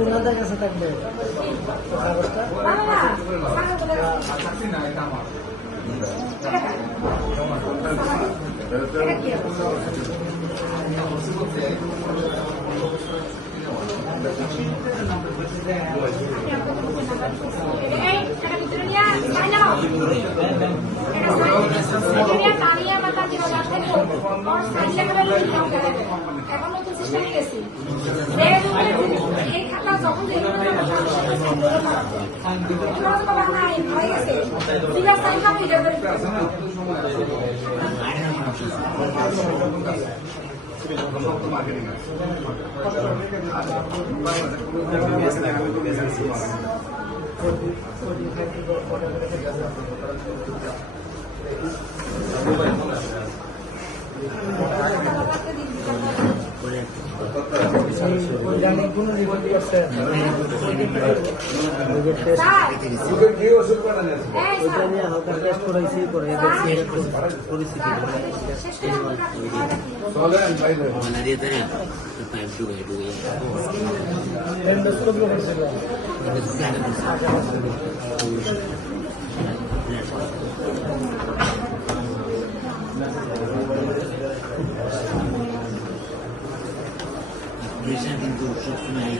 ওনাদের কাছে থাকবে এখন নতুন সিস্টেমে গেছি এই খাতা যখন হয়ে গেছে কোন রিপোর্ট করছে ওইটা নিয়ে হালকা টেস্ট করাইছি করে পরিস্থিতি কিন্তু সবসময়